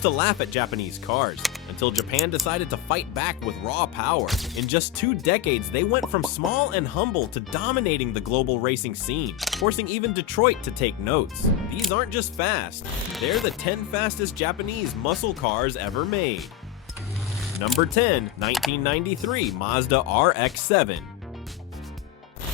used to laugh at Japanese cars, until Japan decided to fight back with raw power. In just 2 decades, they went from small and humble to dominating the global racing scene, forcing even Detroit to take notes. These aren't just fast, they're the 10 fastest Japanese muscle cars ever made. Number 10, 1993 Mazda RX-7.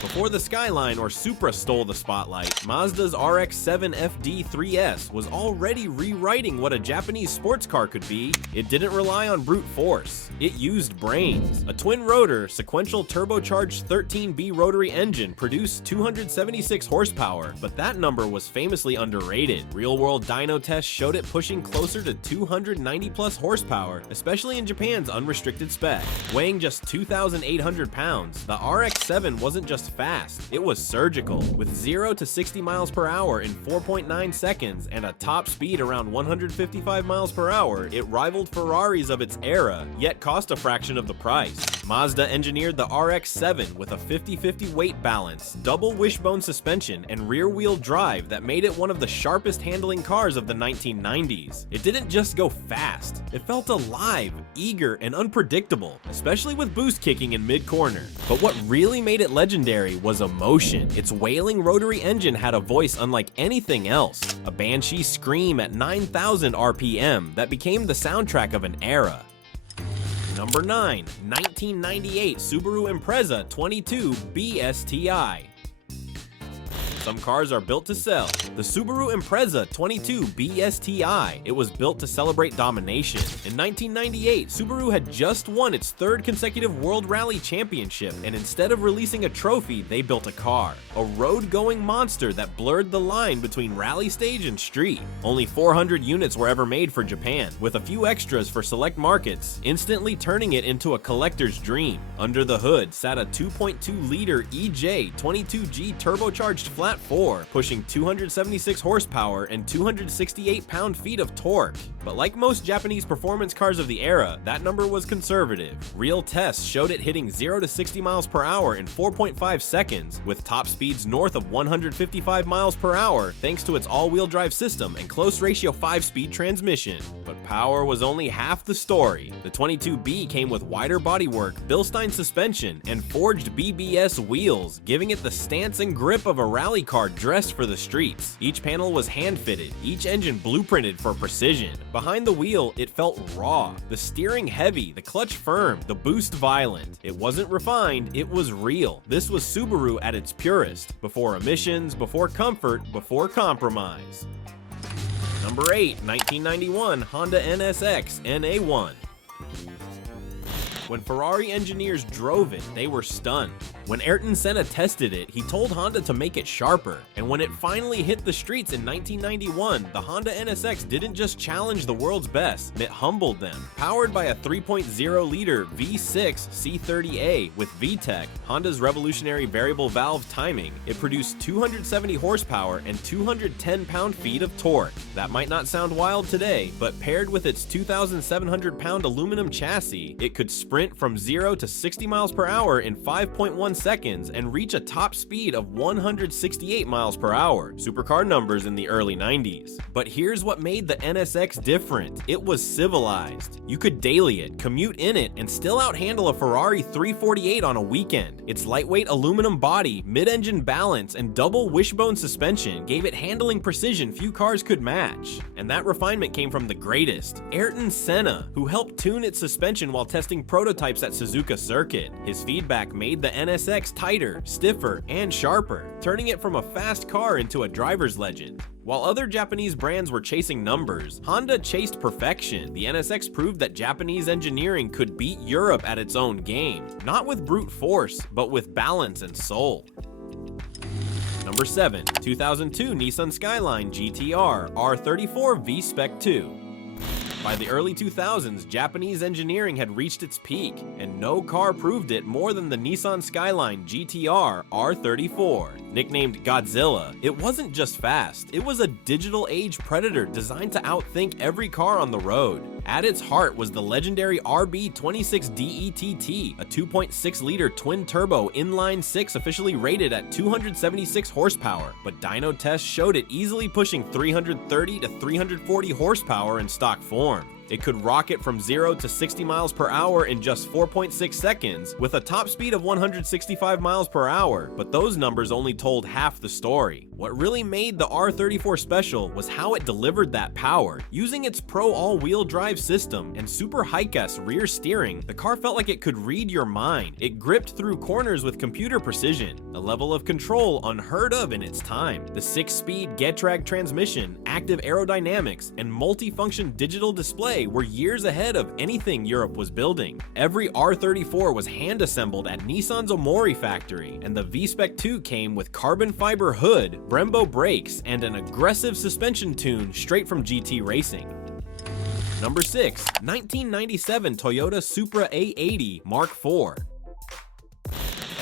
Before the Skyline or Supra stole the spotlight, Mazda's RX-7 FD3S was already rewriting what a Japanese sports car could be. It didn't rely on brute force. It used brains. A twin-rotor, sequential turbocharged 13B rotary engine produced 276 horsepower, but that number was famously underrated. Real-world dyno tests showed it pushing closer to 290-plus horsepower, especially in Japan's unrestricted spec. Weighing just 2,800 pounds, the RX-7 wasn't just fast, it was surgical. With 0 to 60 miles per hour in 4.9 seconds and a top speed around 155 miles per hour, it rivaled Ferraris of its era, yet cost a fraction of the price. Mazda engineered the RX-7 with a 50-50 weight balance, double wishbone suspension, and rear-wheel drive that made it one of the sharpest handling cars of the 1990s. It didn't just go fast, it felt alive, eager, and unpredictable, especially with boost kicking in mid-corner. But what really made it legendary was emotion. Its wailing rotary engine had a voice unlike anything else, a banshee scream at 9,000 RPM that became the soundtrack of an era. Number 9, 1998 Subaru Impreza 22 BSTI. Some cars are built to sell. The Subaru Impreza 22 BSTI. It was built to celebrate domination. In 1998, Subaru had just won its 3rd consecutive World Rally Championship, and instead of releasing a trophy, they built a car. A road-going monster that blurred the line between rally stage and street. Only 400 units were ever made for Japan, with a few extras for select markets, instantly turning it into a collector's dream. Under the hood sat a 2.2-liter EJ 22G turbocharged flat 4, pushing 276 horsepower and 268 pound-feet of torque. But like most Japanese performance cars of the era, that number was conservative. Real tests showed it hitting 0 to 60 miles per hour in 4.5 seconds, with top speeds north of 155 miles per hour thanks to its all-wheel drive system and close ratio 5-speed transmission. But power was only half the story. The 22B came with wider bodywork, Bilstein suspension, and forged BBS wheels, giving it the stance and grip of a rally car dressed for the streets. Each panel was hand-fitted, each engine blueprinted for precision. Behind the wheel, it felt raw. The steering heavy, the clutch firm, the boost violent. It wasn't refined, it was real. This was Subaru at its purest. Before emissions, before comfort, before compromise. Number 8, 1991 Honda NSX NA1. When Ferrari engineers drove it, they were stunned. When Ayrton Senna tested it, he told Honda to make it sharper. And when it finally hit the streets in 1991, the Honda NSX didn't just challenge the world's best, it humbled them. Powered by a 3.0-liter V6 C30A with VTEC, Honda's revolutionary variable valve timing, it produced 270 horsepower and 210 pound-feet of torque. That might not sound wild today, but paired with its 2,700-pound aluminum chassis, it could sprint from 0 to 60 miles per hour in 5.1 seconds and reach a top speed of 168 miles per hour, supercar numbers in the early 90s. But here's what made the NSX different. It was civilized. You could daily it, commute in it, and still outhandle a Ferrari 348 on a weekend. Its lightweight aluminum body, mid-engine balance, and double wishbone suspension gave it handling precision few cars could match. And that refinement came from the greatest, Ayrton Senna, who helped tune its suspension while testing prototypes at Suzuka Circuit. His feedback made the NSX tighter, stiffer, and sharper, turning it from a fast car into a driver's legend. While other Japanese brands were chasing numbers, Honda chased perfection. The NSX proved that Japanese engineering could beat Europe at its own game, not with brute force, but with balance and soul. Number 7, 2002 Nissan Skyline GTR R34 V-Spec 2. By the early 2000s, Japanese engineering had reached its peak, and no car proved it more than the Nissan Skyline GTR R34. Nicknamed Godzilla, it wasn't just fast, it was a digital age predator designed to outthink every car on the road. At its heart was the legendary RB26DETT, a 2.6-liter twin-turbo inline-six officially rated at 276 horsepower, but dyno tests showed it easily pushing 330 to 340 horsepower in stock form. storm. It could rocket from 0 to 60 miles per hour in just 4.6 seconds with a top speed of 165 miles per hour, but those numbers only told half the story. What really made the R34 special was how it delivered that power. Using its Pro all-wheel drive system and Super High-S rear steering, the car felt like it could read your mind. It gripped through corners with computer precision, a level of control unheard of in its time. The 6-speed Getrag transmission, active aerodynamics, and multi-function digital display were years ahead of anything Europe was building. Every R34 was hand-assembled at Nissan's Omori factory, and the V-Spec 2 came with carbon fiber hood, Brembo brakes, and an aggressive suspension tune straight from GT racing. Number 6. 1997 Toyota Supra A80 Mark IV.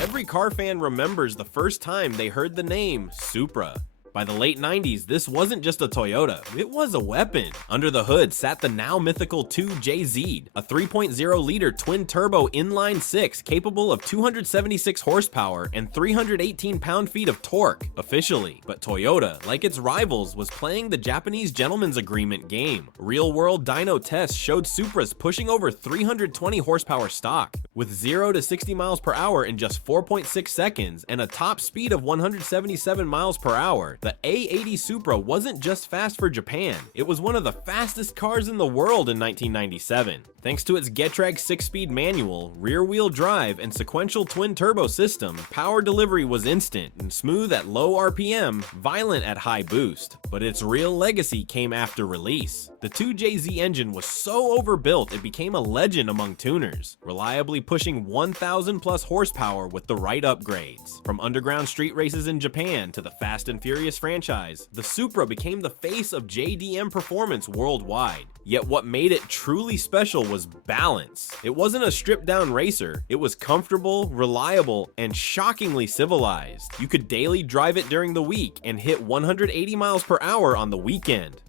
Every car fan remembers the first time they heard the name Supra. By the late 90s, this wasn't just a Toyota, it was a weapon. Under the hood sat the now mythical 2JZ, a 3.0-liter twin-turbo inline-six capable of 276 horsepower and 318 pound-feet of torque, officially. But Toyota, like its rivals, was playing the Japanese gentleman's agreement game. Real-world dyno tests showed Supras pushing over 320 horsepower stock, with 0 to 60 miles per hour in just 4.6 seconds and a top speed of 177 miles per hour. The A80 Supra wasn't just fast for Japan, it was one of the fastest cars in the world in 1997. Thanks to its Getrag 6-speed manual, rear-wheel drive, and sequential twin-turbo system, power delivery was instant and smooth at low RPM, violent at high boost. But its real legacy came after release. The 2JZ engine was so overbuilt it became a legend among tuners, reliably pushing 1,000 plus horsepower with the right upgrades. From underground street races in Japan to the Fast and Furious franchise, the Supra became the face of JDM performance worldwide. Yet what made it truly special was balance. It wasn't a stripped-down racer, it was comfortable, reliable, and shockingly civilized. You could daily drive it during the week and hit 180 miles per hour on the weekend.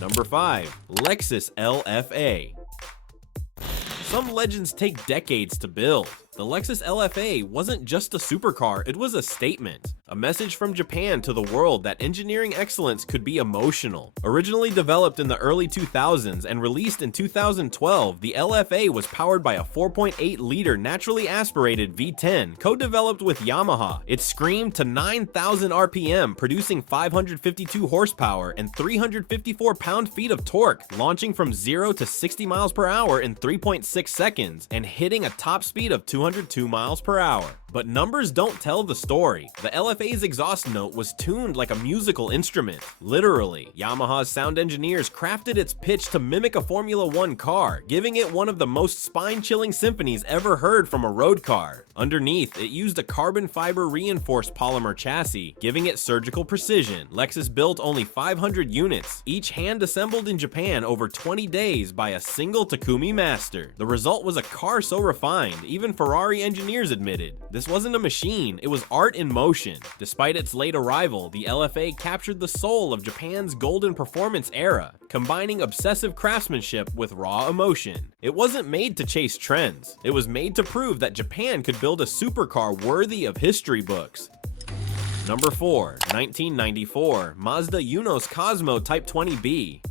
Number 5. Lexus LFA. Some legends take decades to build. The Lexus LFA wasn't just a supercar, it was a statement. A message from Japan to the world that engineering excellence could be emotional. Originally developed in the early 2000s and released in 2012, the LFA was powered by a 4.8-liter naturally aspirated V10, co-developed with Yamaha. It screamed to 9,000 RPM, producing 552 horsepower and 354 pound-feet of torque, launching from 0 to 60 miles per hour in 3.6 seconds and hitting a top speed of 202 miles per hour. But numbers don't tell the story. The LFA's exhaust note was tuned like a musical instrument. Literally, Yamaha's sound engineers crafted its pitch to mimic a Formula One car, giving it one of the most spine-chilling symphonies ever heard from a road car. Underneath, it used a carbon fiber reinforced polymer chassis, giving it surgical precision. Lexus built only 500 units, each hand-assembled in Japan over 20 days by a single Takumi master. The result was a car so refined, even Ferrari engineers admitted. This wasn't a machine, it was art in motion. Despite its late arrival, the LFA captured the soul of Japan's golden performance era, combining obsessive craftsmanship with raw emotion. It wasn't made to chase trends, it was made to prove that Japan could build a supercar worthy of history books. Number 4. 1994 Mazda Unos Cosmo Type 20B.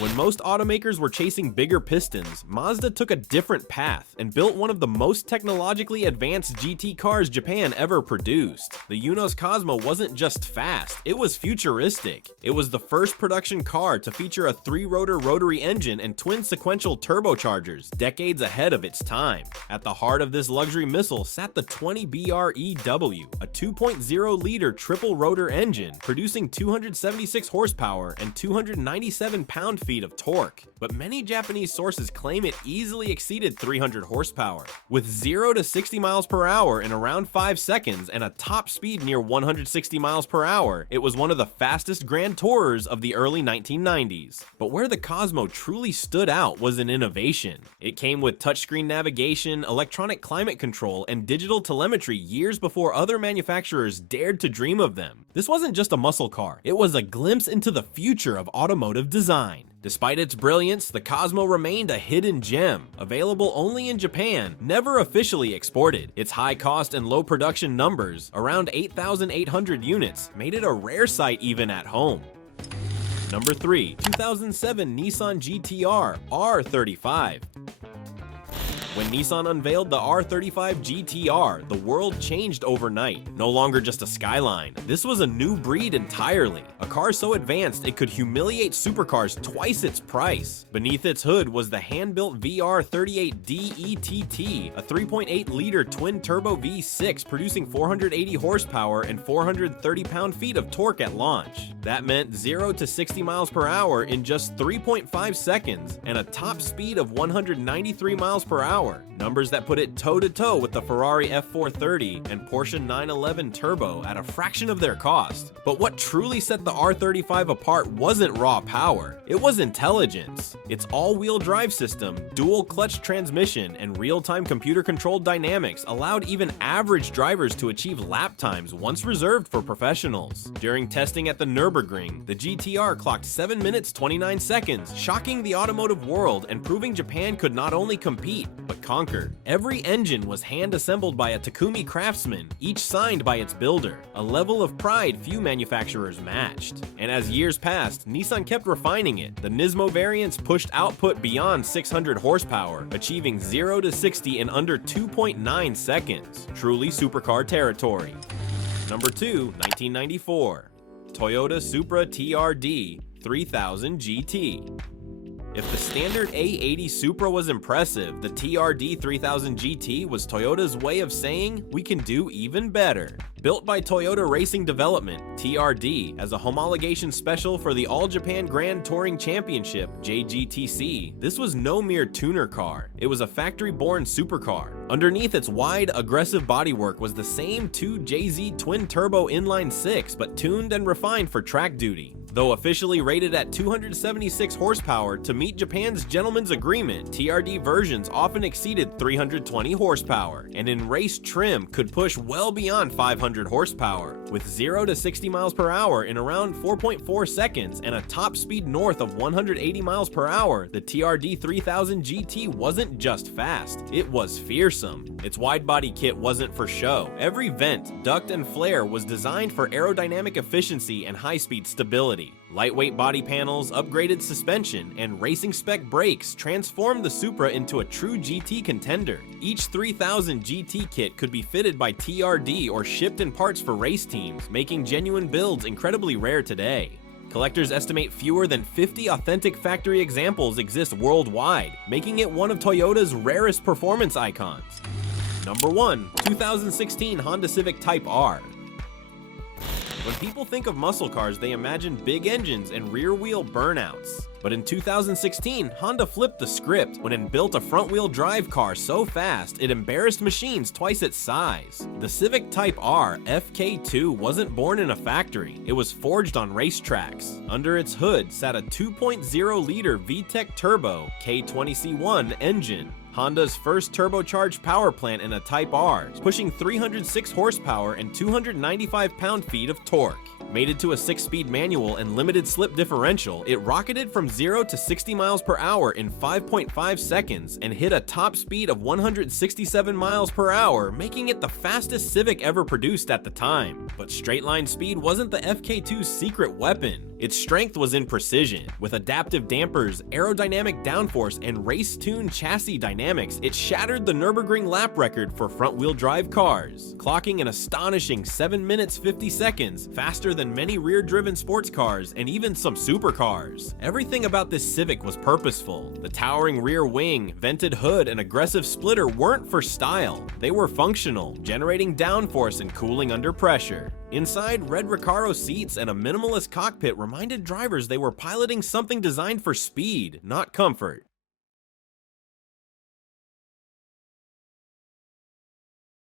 When most automakers were chasing bigger pistons, Mazda took a different path and built one of the most technologically advanced GT cars Japan ever produced. The Unos Cosmo wasn't just fast, it was futuristic. It was the first production car to feature a 3-rotor rotary engine and twin sequential turbochargers, decades ahead of its time. At the heart of this luxury missile sat the 20BREW, a 2.0-liter triple-rotor engine producing 276 horsepower and 297 pound-feet of torque, but many Japanese sources claim it easily exceeded 300 horsepower. With 0 to 60 miles per hour in around 5 seconds and a top speed near 160 miles per hour, it was one of the fastest Grand Tourers of the early 1990s. But where the Cosmo truly stood out was in innovation. It came with touchscreen navigation, electronic climate control, and digital telemetry years before other manufacturers dared to dream of them. This wasn't just a muscle car, it was a glimpse into the future of automotive design. Despite its brilliance, the Cosmo remained a hidden gem, available only in Japan, never officially exported. Its high cost and low production numbers, around 8,800 units, made it a rare sight even at home. Number 3. 2007 Nissan GT-R R35. When Nissan unveiled the R35 GT-R, the world changed overnight. No longer just a skyline. This was a new breed entirely. A car so advanced it could humiliate supercars twice its price. Beneath its hood was the hand-built VR38D ETT, a 3.8-liter twin-turbo V6 producing 480 horsepower and 430 pound-feet of torque at launch. That meant 0 to 60 miles per hour in just 3.5 seconds and a top speed of 193 miles per hour. Numbers that put it toe-to-toe with the Ferrari F430 and Porsche 911 Turbo at a fraction of their cost. But what truly set the R35 apart wasn't raw power, it was intelligence. Its all-wheel drive system, dual-clutch transmission, and real-time computer-controlled dynamics allowed even average drivers to achieve lap times once reserved for professionals. During testing at the Nürburgring, the GT-R clocked 7 minutes 29 seconds, shocking the automotive world and proving Japan could not only compete, but conquer. Every engine was hand-assembled by a Takumi craftsman, each signed by its builder, a level of pride few manufacturers matched. And as years passed, Nissan kept refining it. The Nismo variants pushed output beyond 600 horsepower, achieving 0 to 60 in under 2.9 seconds. Truly supercar territory. Number 2, 1994. Toyota Supra TRD 3000 GT. If the standard A80 Supra was impressive, the TRD 3000 GT was Toyota's way of saying, we can do even better. Built by Toyota Racing Development, TRD, as a homologation special for the All Japan Grand Touring Championship, JGTC, this was no mere tuner car. It was a factory-born supercar. Underneath its wide, aggressive bodywork was the same 2JZ twin-turbo inline-six, but tuned and refined for track duty. Though officially rated at 276 horsepower, to meet Japan's gentleman's agreement, TRD versions often exceeded 320 horsepower, and in race trim could push well beyond 500 horsepower. With 0 to 60 miles per hour in around 4.4 seconds and a top speed north of 180 miles per hour, the TRD 3000 GT wasn't just fast, it was fearsome. Its wide-body kit wasn't for show. Every vent, duct, and flare was designed for aerodynamic efficiency and high-speed stability. Lightweight body panels, upgraded suspension, and racing-spec brakes transformed the Supra into a true GT contender. Each 3000 GT kit could be fitted by TRD or shipped in parts for race teams, making genuine builds incredibly rare today. Collectors estimate fewer than 50 authentic factory examples exist worldwide, making it one of Toyota's rarest performance icons. Number 1. 2016 Honda Civic Type R. When people think of muscle cars, they imagine big engines and rear-wheel burnouts. But in 2016, Honda flipped the script when it built a front-wheel drive car so fast it embarrassed machines twice its size. The Civic Type R FK2 wasn't born in a factory, it was forged on racetracks. Under its hood sat a 2.0-liter VTEC Turbo K20C1 engine. Honda's first turbocharged power plant in a Type R, pushing 306 horsepower and 295 pound-feet of torque. Mated to a 6-speed manual and limited slip differential, it rocketed from 0 to 60 miles per hour in 5.5 seconds and hit a top speed of 167 miles per hour, making it the fastest Civic ever produced at the time. But straight-line speed wasn't the FK2's secret weapon. Its strength was in precision. With adaptive dampers, aerodynamic downforce, and race-tuned chassis dynamics, it shattered the Nürburgring lap record for front-wheel drive cars, clocking an astonishing 7 minutes 50 seconds, faster than many rear-driven sports cars and even some supercars. Everything about this Civic was purposeful. The towering rear wing, vented hood, and aggressive splitter weren't for style. They were functional, generating downforce and cooling under pressure. Inside, red Recaro seats and a minimalist cockpit reminded drivers they were piloting something designed for speed, not comfort.